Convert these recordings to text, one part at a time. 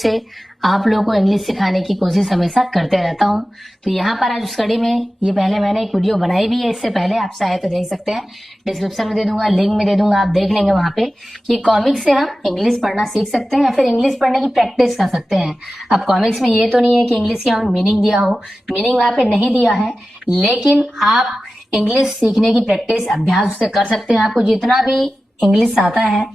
से आप लोगों को इंग्लिश सिखाने की कोशिश हमेशा करते रहता हूं। तो यहाँ पर आज स्टडी में ये पहले मैंने एक वीडियो बनाई भी है, इससे पहले आप चाहे तो देख सकते हैं, डिस्क्रिप्शन में दे दूंगा, लिंक में दे दूंगा, आप देख लेंगे वहां पे कि कॉमिक्स से हम इंग्लिश पढ़ना सीख सकते हैं या फिर इंग्लिश पढ़ने की प्रैक्टिस कर सकते हैं। अब कॉमिक्स में ये तो नहीं है कि इंग्लिश की हमें मीनिंग दिया हो, मीनिंग वहां पे नहीं दिया है, लेकिन आप इंग्लिश सीखने की प्रैक्टिस अभ्यास से कर सकते हैं। आपको जितना भी इंग्लिश आता है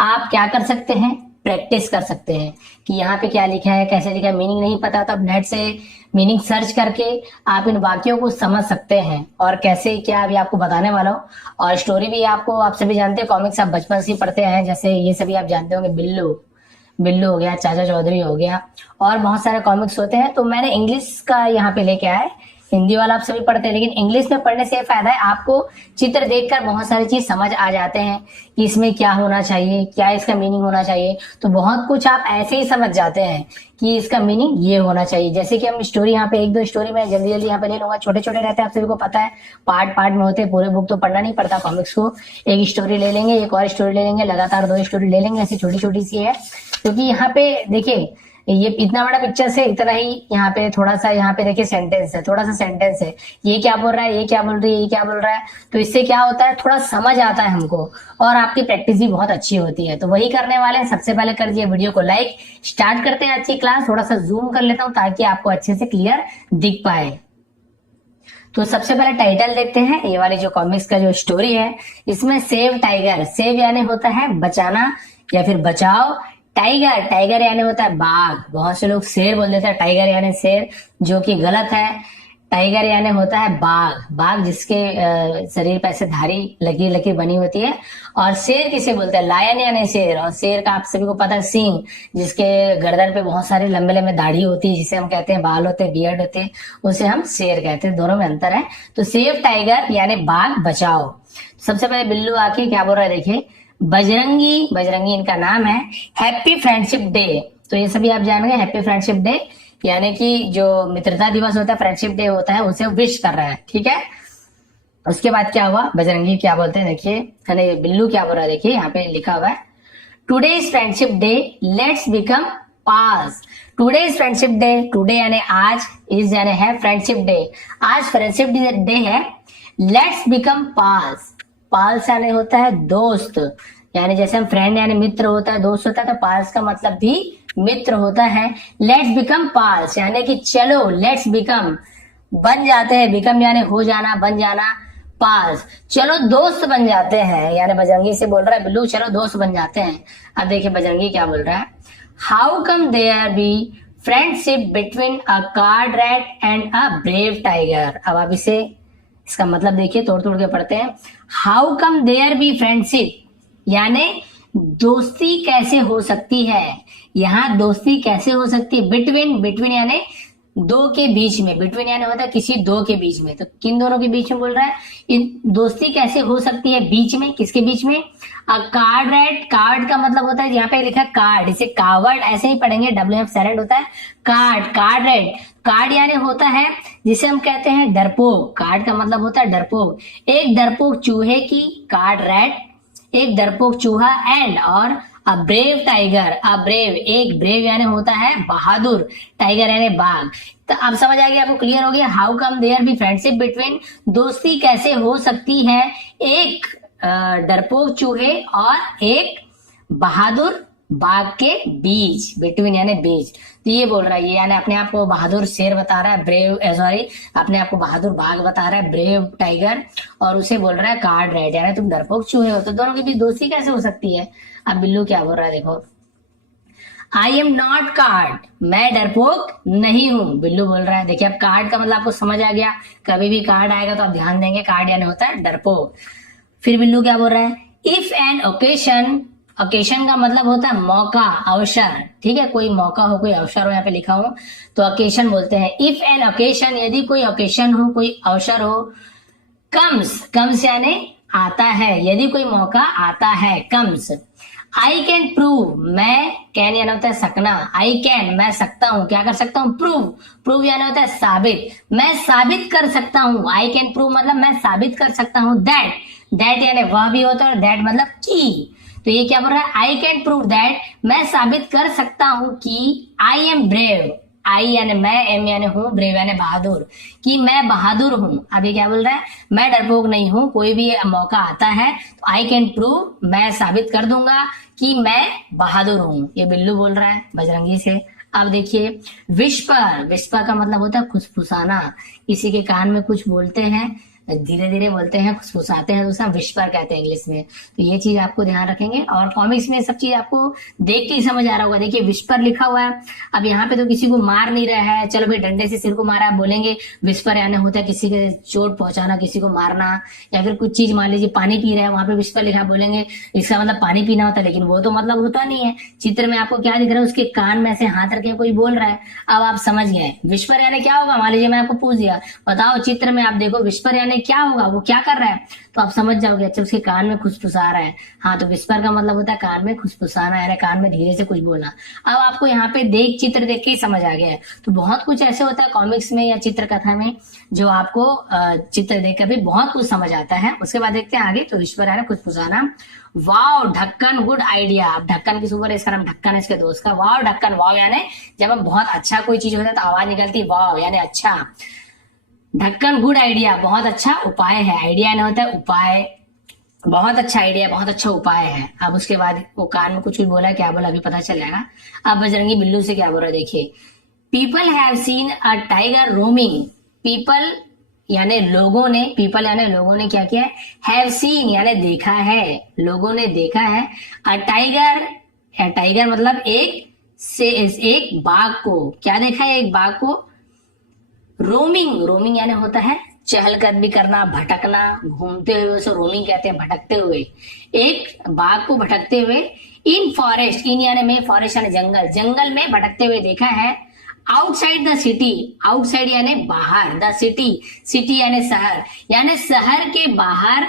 आप क्या कर सकते हैं, प्रैक्टिस कर सकते हैं कि यहाँ पे क्या लिखा है, कैसे लिखा है। मीनिंग नहीं पता तो आप नेट से मीनिंग सर्च करके आप इन वाक्यों को समझ सकते हैं और कैसे क्या अभी आपको बताने वाला हूँ। और स्टोरी भी आपको, आप सभी जानते हैं कॉमिक्स आप बचपन से ही पढ़ते हैं, जैसे ये सभी आप जानते होंगे, बिल्लू बिल्लू हो गया, चाचा चौधरी हो गया, और बहुत सारे कॉमिक्स होते हैं। तो मैंने इंग्लिश का यहाँ पे लेके आया है, हिंदी वाला आप सभी पढ़ते हैं, लेकिन इंग्लिश में पढ़ने से फायदा है आपको चित्र देखकर बहुत सारी चीज समझ आ जाते हैं कि इसमें क्या होना चाहिए, क्या इसका मीनिंग होना चाहिए। तो बहुत कुछ आप ऐसे ही समझ जाते हैं कि इसका मीनिंग ये होना चाहिए। जैसे कि हम स्टोरी यहाँ पे एक दो स्टोरी में जल्दी जल्दी यहाँ पे ले लूंगा, छोटे छोटे रहते हैं, आप सभी को पता है, पार्ट पार्ट में होते हैं, पूरे बुक तो पढ़ना नहीं पड़ता कॉमिक्स को। एक स्टोरी ले लेंगे, एक और स्टोरी ले लेंगे, लगातार दो स्टोरी ले लेंगे, ऐसी छोटी छोटी सी है। क्योंकि यहाँ पे देखिए ये इतना बड़ा पिक्चर से इतना ही यहाँ पे थोड़ा सा, यहाँ पे देखिए सेंटेंस है, थोड़ा सा सेंटेंस है, ये क्या बोल रहा है, ये क्या बोल रही है, ये क्या बोल रहा है। तो इससे क्या होता है, थोड़ा समझ आता है हमको और आपकी प्रैक्टिस भी बहुत अच्छी होती है। तो वही करने वाले हैं। सबसे पहले कर दिए वीडियो को लाइक, स्टार्ट करते हैं अच्छी क्लास। थोड़ा सा जूम कर लेता हूँ ताकि आपको अच्छे से क्लियर दिख पाए। तो सबसे पहले टाइटल देखते हैं, ये वाली जो कॉमिक्स का जो स्टोरी है, इसमें सेव टाइगर, सेव यानी होता है बचाना या फिर बचाओ, टाइगर, टाइगर यानी होता है बाघ। बहुत से लोग शेर बोल देते हैं, टाइगर यानी शेर, जो कि गलत है। टाइगर यानी होता है बाघ, बाघ जिसके शरीर पर ऐसे धारी लकीर लकीर बनी होती है। और शेर किसे बोलते हैं, लायन यानी शेर। और शेर का आप सभी को पता है सींग, जिसके गर्दन पे बहुत सारे लंबे लंबे दाढ़ी होती है, जिसे हम कहते हैं बाल होते हैं, बियर्ड होते हैं, उसे हम शेर कहते हैं। दोनों में अंतर है। तो सेव टाइगर यानी बाघ बचाओ। सबसे पहले बिल्लू आके क्या बोल रहा है, देखिए, बजरंगी, बजरंगी इनका नाम है, हैप्पी फ्रेंडशिप डे। तो ये सभी आप जान गए, हैप्पी फ्रेंडशिप डे यानी कि जो मित्रता दिवस होता है, फ्रेंडशिप डे होता है, उसे विश कर रहा है, ठीक है। उसके बाद क्या हुआ, बजरंगी क्या बोलते हैं, देखिए बिल्लू क्या बोल रहा है, देखिए यहाँ पे लिखा हुआ है, today is friendship day, let's become pass. Today is friendship day, today यानी आज, इज यानी है, फ्रेंडशिप डे, आज फ्रेंडशिप डे है। लेट्स बिकम पास, पाल्स यानी होता है दोस्त, यानी जैसे हम फ्रेंड यानी मित्र होता है, दोस्त होता है, तो पाल्स का मतलब भी मित्र होता है। लेट्स बिकम पाल्स यानी कि चलो, लेट्स बिकम बन जाते हैं, बिकम यानी हो जाना, बन जाना, पाल्स चलो दोस्त बन जाते हैं। यानी बजरंगी से बोल रहा है बिल्लू, चलो दोस्त बन जाते हैं। अब देखिए बजरंगी क्या बोल रहा है, how come there be friendship between a card rat and a brave tiger. अब आप इसे, इसका मतलब देखिए, तोड़ तोड़ के पढ़ते हैं। How come there be friendship यानी दोस्ती कैसे हो सकती है, यहाँ दोस्ती कैसे हो सकती है। बिटवीन, बिटवीन यानी दो के बीच में, बिटवीन यानी होता है किसी दो के बीच में, तो किन दोनों के बीच में बोल रहा है, इन दोस्ती कैसे हो सकती है, बीच में, किसके बीच में, अ कार्ड रैट। कार्ड का मतलब होता है, यहाँ पे लिखा है कार्ड, इसे कावर्ड ऐसे ही पढ़ेंगे, WF साइलेंट होता है, कार्ड, कार्ड रैट। कार्ड यानी होता है जिसे हम कहते हैं डरपोक, कार्ड का मतलब होता है डरपोक। एक डरपोक चूहे की, कार्ड रैट, एक डरपोक चूहा, एंड और अ ब्रेव टाइगर, अ ब्रेव, एक ब्रेव यानी होता है बहादुर, टाइगर यानी बाघ। तो अब समझ आ गया, आपको क्लियर हो गया, how come there be friendship between, दोस्ती कैसे हो सकती है एक डरपोक चूहे और एक बहादुर बाघ के बीच, बिटवीन यानी बीच। तो ये बोल रहा है, ये यानी अपने आप को बहादुर शेर बता रहा है, ब्रेव सॉरी, अपने आप को बहादुर बाघ बता रहा है, ब्रेव टाइगर, और उसे बोल रहा है कार्ड रैट यानी तुम डरपोक चूहे हो। तो दोनों के बीच दोस्ती कैसे हो सकती है। अब बिल्लू क्या बोल रहा है, देखो, आई एम नॉट कार्ड, मैं डरपोक नहीं हूं, बिल्लू बोल रहा है। देखिए अब कार्ड का मतलब आपको समझ आ गया, कभी भी कार्ड आएगा तो आप ध्यान देंगे, कार्ड यानी होता है डरपोक। फिर बिल्लू क्या बोल रहा है, इफ एन ओकेशन, ओकेशन का मतलब होता है मौका, अवसर, ठीक है, कोई मौका हो, कोई अवसर हो, यहाँ पे लिखा हो तो ओकेशन बोलते हैं। इफ एन ओकेशन, यदि कोई ओकेशन हो, कोई अवसर हो, कम्स, कम्स यानी आता है, यदि कोई मौका आता है, कम्स। आई कैन प्रूव, मैं, कैन यानी होता है सकना, आई कैन मैं सकता हूं, क्या कर सकता हूं, प्रूव, प्रूव यानी होता है साबित, मैं साबित कर सकता हूं। आई कैन प्रूव मतलब मैं साबित कर सकता हूं। दैट, दैट यानी वह भी होता है, और दैट मतलब की। तो ये क्या बोल रहा है, आई कैन प्रूव दैट, मैं साबित कर सकता हूं कि आई एम ब्रेव, आई यानी मैं, एम यानी हूँ, ब्रेव यानी बहादुर, कि मैं बहादुर हूँ। अब ये क्या बोल रहा है, मैं डरपोक नहीं हूँ, कोई भी मौका आता है तो आई कैन प्रूव, मैं साबित कर दूंगा कि मैं बहादुर हूँ। ये बिल्लू बोल रहा है बजरंगी से। अब देखिए विस्पर, विस्पर का मतलब होता है फुसफुसाना, किसी के कान में कुछ बोलते हैं, धीरे धीरे बोलते हैं, फुसफुसाते हैं, तो उसे विस्पर कहते हैं इंग्लिश में। तो ये चीज आपको ध्यान रखेंगे, और कॉमिक्स में सब चीज आपको देख के ही समझ आ रहा होगा। देखिए विस्पर लिखा हुआ है, अब यहाँ पे तो किसी को मार नहीं रहा है, चलो भाई डंडे से सिर को मारा, बोलेंगे विस्पर यानी होता है किसी के चोट पहुंचाना, किसी को मारना, या फिर कुछ चीज मान लीजिए पानी पी रहे हैं, वहां पे विस्पर लिखा, बोलेंगे इसका मतलब पानी पीना होता है, लेकिन वो तो मतलब होता नहीं है। चित्र में आपको क्या दिख रहा है, उसके कान में से हाथ रखे कोई बोल रहा है। अब आप समझ गए विस्पर यानी क्या होगा। मान लीजिए मैं आपको पूछ दिया, बताओ चित्र में आप देखो विस्पर यानी क्या होगा, वो क्या कर रहा है, तो आप समझ जाओगे अच्छा उसके कान में खुसफुसा रहा है। हाँ, तो विस्पर का मतलब होता है कान में खुसफुसाना, यानी कान में धीरे से कुछ बोलना। अब आपको यहाँ पे चित्र देख के ही समझ आ गया है। तो बहुत कुछ ऐसे होता है कॉमिक्स में या चित्र कथा में जो आपको चित्र देख कर भी बहुत कुछ समझ आता है। उसके बाद देखते हैं आगे। तो विस्पर यानी खुसफुसाना। वाव ढक्कन, गुड आइडिया। अब ढक्कन किस ऊपर है, इसका नाम ढक्कन है इसके दोस्त का। वाव ढक्कन, वाव यानी जब हम बहुत अच्छा कोई चीज होता है तो आवाज निकलती है वाव यानी अच्छा। ढक्कन गुड आइडिया, बहुत अच्छा उपाय है। आइडिया ना होता है उपाय, बहुत अच्छा आइडिया, बहुत अच्छा उपाय है। अब उसके बाद वो कान में कुछ भी बोला, क्या बोला अभी पता चल जाएगा। अब बजरंगी बिल्लू से क्या बोल रहा है देखिए, people have seen a tiger roaming. People यानी लोगों ने, पीपल यानी लोगों ने क्या किया है, हैव सीन यानी देखा है, लोगों ने देखा है। अ टाइगर, टाइगर मतलब एक बाघ को, क्या देखा है, एक बाघ को। रोमिंग, रोमिंग यानी होता है चहलकदमी करना, भटकना, घूमते हुए, उसे रोमिंग कहते हैं, भटकते हुए। एक बाघ को भटकते हुए इन फॉरेस्ट, इन यानी में, फॉरेस्ट यानी जंगल, जंगल में भटकते हुए देखा है। आउटसाइड द सिटी, आउटसाइड यानी बाहर, द सिटी, सिटी यानी शहर, यानी शहर के बाहर।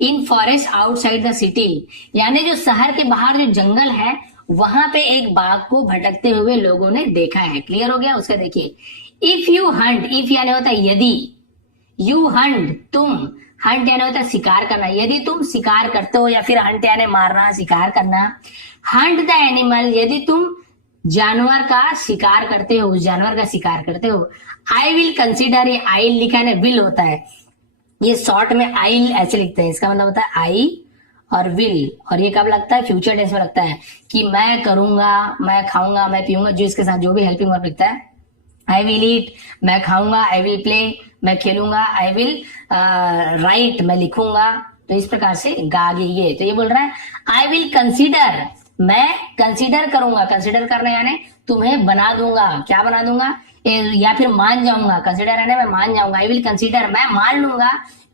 इन फॉरेस्ट आउटसाइड द सिटी यानी जो शहर के बाहर जो जंगल है वहां पे एक बाघ को भटकते हुए लोगों ने देखा है। क्लियर हो गया। उसका देखिए, इफ यू हंट, इफ यानी होता है यदि, यू हंट तुम, हंट यानी होता है शिकार करना, यदि तुम शिकार करते हो, या फिर हंट यानी मारना, शिकार करना। हंट द एनिमल, यदि तुम जानवर का शिकार करते हो, उस जानवर का शिकार करते हो। आई विल कंसिडर, ये आई लिखा है, विल होता है, ये शॉर्ट में आई ऐसे लिखते हैं, इसका मतलब होता है आई और विल, और ये कब लगता है, फ्यूचर टेंस में लगता है कि मैं करूंगा, मैं खाऊंगा, मैं पीऊंगा, जो इसके साथ जो भी हेल्पिंग वर्ब लिखता है। आई विल ईट, मैं खाऊंगा, आई विल प्ले, मैं खेलूंगा, आई विल राइट, मैं लिखूंगा। तो इस प्रकार से गागे ये, तो ये बोल रहा है आई विल कंसीडर, मैं कंसीडर करूंगा, कंसीडर करना यानी तुम्हें बना दूंगा, क्या बना दूंगा, या फिर मान जाऊंगा, कंसीडर यानी मैं मान जाऊंगा। आई विल कंसीडर, मैं मान लूंगा,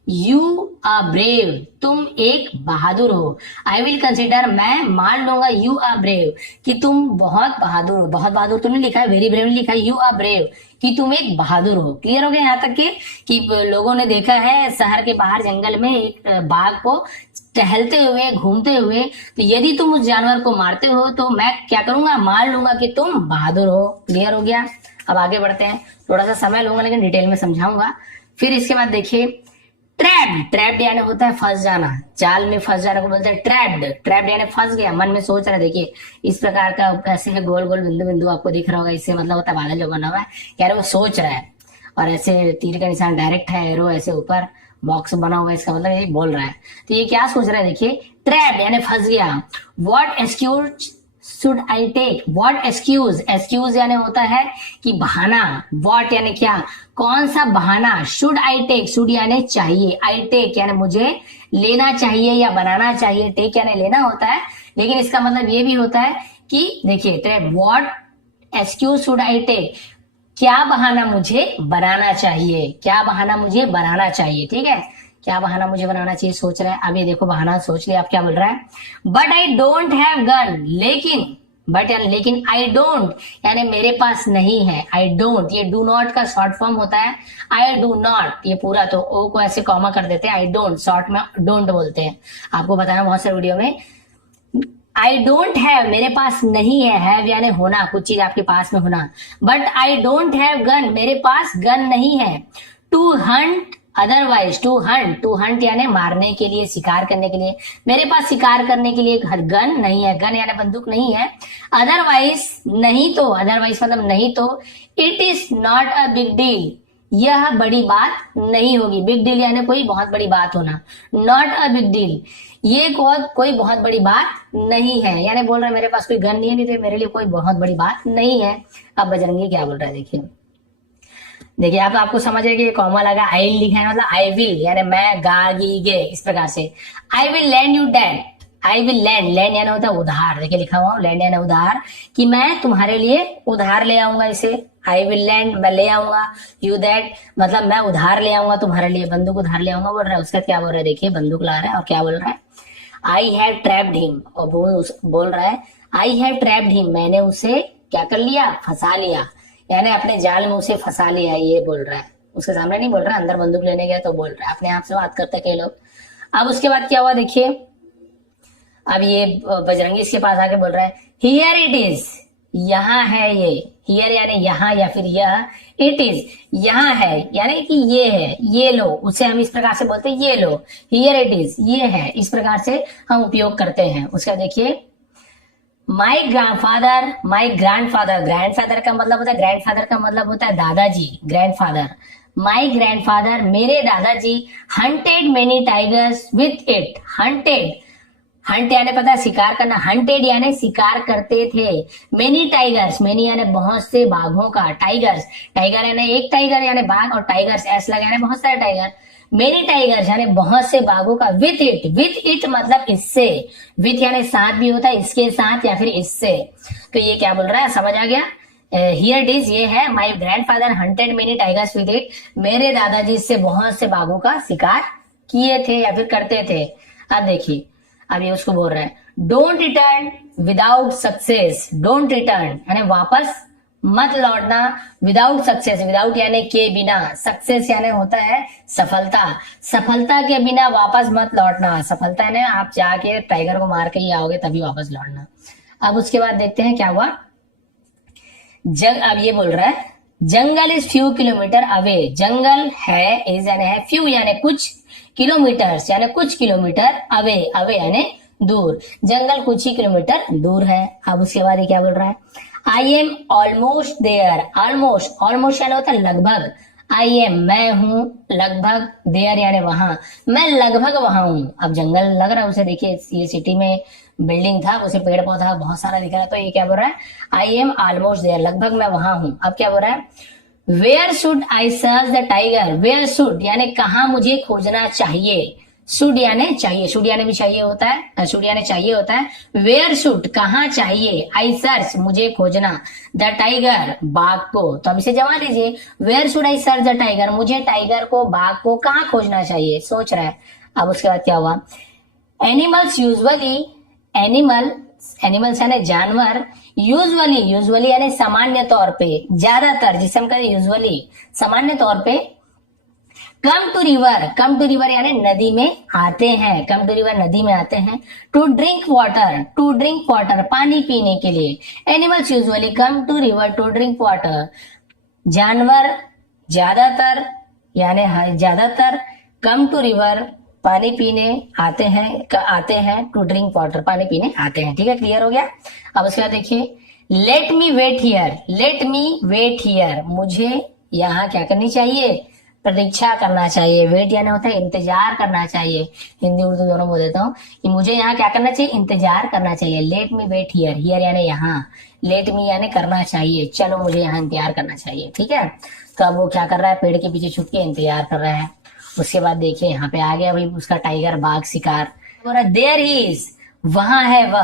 यू आर ब्रेव, तुम एक बहादुर हो। आई विल कंसिडर, मैं मान लूंगा, यू आर ब्रेव, कि तुम बहुत बहादुर हो। बहुत बहादुर तुमने लिखा है, वेरी ब्रेव लिखा है, यू आर ब्रेव, कि तुम एक बहादुर हो। क्लियर हो गया यहाँ तक कि लोगों ने देखा है शहर के बाहर जंगल में एक बाघ को टहलते हुए, घूमते हुए। तो यदि तुम उस जानवर को मारते हो तो मैं क्या करूंगा, मान लूंगा कि तुम बहादुर हो। क्लियर हो गया। अब आगे बढ़ते हैं, थोड़ा सा समय लूंगा लेकिन डिटेल में समझाऊंगा। फिर इसके बाद देखिए ट्रैप्ड, ट्रैप्ड यानी होता है फंस जाना, जाल में फंस जाने को बोलते हैं ट्रैप्ड। ट्रैप्ड यानी फंस गया, मन में सोच रहा है। देखिए इस प्रकार का ऐसे है, गोल गोल बिंदु बिंदु आपको दिख रहा होगा, इससे मतलब होता है बादल जो बना हुआ है, कह रहे वो सोच रहा है। और ऐसे तीर का निशान डायरेक्ट है, एरो ऐसे ऊपर बॉक्स बना हुआ है, इसका मतलब ये बोल रहा है। तो ये क्या सोच रहा है, देखिए ट्रैप्ड यानी फंस गया। What excuse should I take, what excuse, excuse यानी होता है कि बहाना, व्हाट यानी क्या, कौन सा बहाना, शुड आई टेक, शुड यानी चाहिए, आई टेक यानी मुझे लेना चाहिए या बनाना चाहिए, टेक यानी लेना होता है, लेकिन इसका मतलब ये भी होता है कि देखिए what excuse should I take, क्या बहाना मुझे बनाना चाहिए, क्या बहाना मुझे बनाना चाहिए। ठीक है, क्या बहाना मुझे बनाना चाहिए सोच रहा है। अब ये देखो बहाना सोच लिया, अब क्या बोल रहा है, but I don't have gun, लेकिन, बट यानी लेकिन, आई डोंट यानी मेरे पास नहीं है, आई डोंट ये डू नॉट का शॉर्ट फॉर्म होता है, आई डू नॉट ये पूरा, तो ओ को ऐसे कॉमा कर देते हैं, आई डोंट शॉर्ट में डोंट बोलते हैं, आपको बताना बहुत सारे वीडियो में। आई डोंट हैव मेरे पास नहीं है, हैव यानी होना, कुछ चीज आपके पास में होना, but I don't have gun मेरे पास गन नहीं है। To hunt otherwise to hunt यानी मारने के लिए, शिकार करने के लिए। मेरे पास शिकार करने के लिए गन नहीं है, गन यानी बंदूक नहीं है। अदरवाइज नहीं तो, अदरवाइज मतलब नहीं तो, it is not a big deal, यह बड़ी बात नहीं होगी। बिग डील यानी कोई बहुत बड़ी बात होना, नॉट अ बिग डील, ये कोई बहुत बड़ी बात नहीं है। यानी बोल रहा है मेरे पास कोई गन नहीं है, नहीं तो मेरे लिए कोई बहुत बड़ी बात नहीं है। अब बजरंगी क्या बोल रहा है देखिए, देखिए आप आपको समझ रहे कि ये कॉमा लगा, आई लिखा है मतलब आई विल, यानी मैं, गा गी गे, इस प्रकार से। I will land you that, I will land, land यानी होता है उधार, देखिए लिखा हुआ लैंड यानी उधार, कि मैं तुम्हारे लिए उधार ले आऊंगा इसे। आई विल लैंड, मैं ले आऊंगा, यू दैट मतलब मैं उधार ले आऊंगा तुम्हारे लिए, बंदूक उधार ले आऊंगा बोल रहा है। उसका क्या बोल रहा है देखिए, बंदूक ला रहा है और क्या बोल रहा है, आई हैव ट्रैप्ड हिम, और वो बोल रहा है आई हैव ट्रैप्ड हिम, मैंने उसे क्या कर लिया, फंसा लिया, यानी अपने जाल में उसे फंसा लिया, ये बोल रहा है। उसके सामने नहीं बोल रहा, अंदर बंदूक लेने गया तो बोल रहा है, अपने आप से बात करते कई लोग। अब उसके बाद क्या हुआ देखिए, अब ये बजरंगी इसके पास आके बोल रहा है हियर इट इज, यहाँ है ये, हियर यानी यहाँ या फिर यह, इट इज यहाँ है यानी कि ये है, ये लो, उसे हम इस प्रकार से बोलते हैं ये लो, हियर इट इज ये है, इस प्रकार से हम उपयोग करते हैं। उसका देखिए माई ग्रैंडफादर, माई ग्रैंडफादर, ग्रैंडफादर का मतलब होता है, ग्रैंडफादर का मतलब होता है दादाजी, ग्रैंडफादर। माई ग्रैंडफादर, मेरे दादाजी, hunted many tigers with it, hunted, hunt यानी पता है शिकार करना, हंटेड यानी शिकार करते थे, मेनी टाइगर्स, मेनी यानी बहुत से बाघों का, टाइगर्स, टाइगर यानी एक टाइगर यानी बाघ, और टाइगर्स ऐसा लगा यानी बहुत सारे टाइगर, मेनी टाइगर्स यानी बहुत से बाघों का, विथ इट मतलब इससे, विथ यानी साथ भी होता है, इसके साथ या फिर इससे। तो ये क्या बोल रहा है समझ आ गया, हियर इट इज ये है, my grandfather hunted many tigers with it, मेरे दादाजी इससे बहुत से बाघों का शिकार किए थे या फिर करते थे। अब देखिए, अब ये उसको बोल रहा है don't return without success, don't return यानी वापस मत लौटना, विदाउट सक्सेस, विदाउट यानी के बिना, सक्सेस यानी होता है सफलता, सफलता के बिना वापस मत लौटना, सफलता यानी आप जाके टाइगर को मार के ही आओगे तभी वापस लौटना। अब उसके बाद देखते हैं क्या हुआ, अब ये बोल रहा है jungle is few kilometre away, जंगल है, इज यानी है, फ्यू यानी कुछ, किलोमीटर्स यानी कुछ किलोमीटर, अवे, अवे यानी दूर, जंगल कुछ ही किलोमीटर दूर है। अब उसके बाद ये क्या बोल रहा है, I am almost there, almost, almost यानी होता है लगभग, आई एम मैं हूं, लगभग, देयर यानी वहां, मैं लगभग वहां हूं। अब जंगल लग रहा है उसे, देखिए ये सिटी में बिल्डिंग था, उसे पेड़ पौधा बहुत सारा दिख रहा है, तो ये क्या बोल रहा है, आई एम ऑलमोस्ट देयर, लगभग मैं वहां हूं। अब क्या बोल रहा है, where should I search the tiger, where should यानी कहाँ मुझे खोजना चाहिए, शुड यानी चाहिए, शुड यानी भी चाहिए होता है, शुड यानी चाहिए होता है, वेयर शुड कहाँ चाहिए, आई सर्च मुझे खोजना, द टाइगर बाघ को, तो अब इसे जवाब दीजिए, where should I search the tiger, मुझे टाइगर को, बाघ को कहाँ खोजना चाहिए, सोच रहा है। अब उसके बाद क्या हुआ, एनिमल्स यूजुअली, एनिमल्स यानी जानवर, यूजुअली, यूजुअली यानी सामान्य तौर पे, ज्यादातर, जिसे हम कहें यूजुअली, सामान्य तौर पे, कम टू रिवर यानी नदी में आते हैं, कम टू रिवर नदी में आते हैं, टू ड्रिंक वाटर पानी पीने के लिए, animals usually come to river to drink water, जानवर ज्यादातर यानी ज्यादातर, कम टू रिवर पानी पीने आते हैं, टू ड्रिंक वाटर पानी पीने आते हैं। ठीक है, क्लियर हो गया। अब उसके बाद देखिए, लेट मी वेट हियर, मुझे यहाँ क्या करनी चाहिए, प्रतीक्षा करना चाहिए, वेट यानी होता है इंतजार करना चाहिए, हिंदी उर्दू दोनों बोल देता हूँ, कि मुझे यहाँ क्या करना चाहिए, इंतजार करना चाहिए, let me wait here, here यानी यहाँ, लेट मी यानी करना चाहिए, चलो मुझे यहाँ इंतजार करना चाहिए। ठीक है, तो अब वो क्या कर रहा है, पेड़ के पीछे छुप के इंतजार कर रहा है। उसके बाद देखिए यहाँ पे आ गया भाई उसका टाइगर, बाघ शिकार, देयर ही इज, वहां है वह,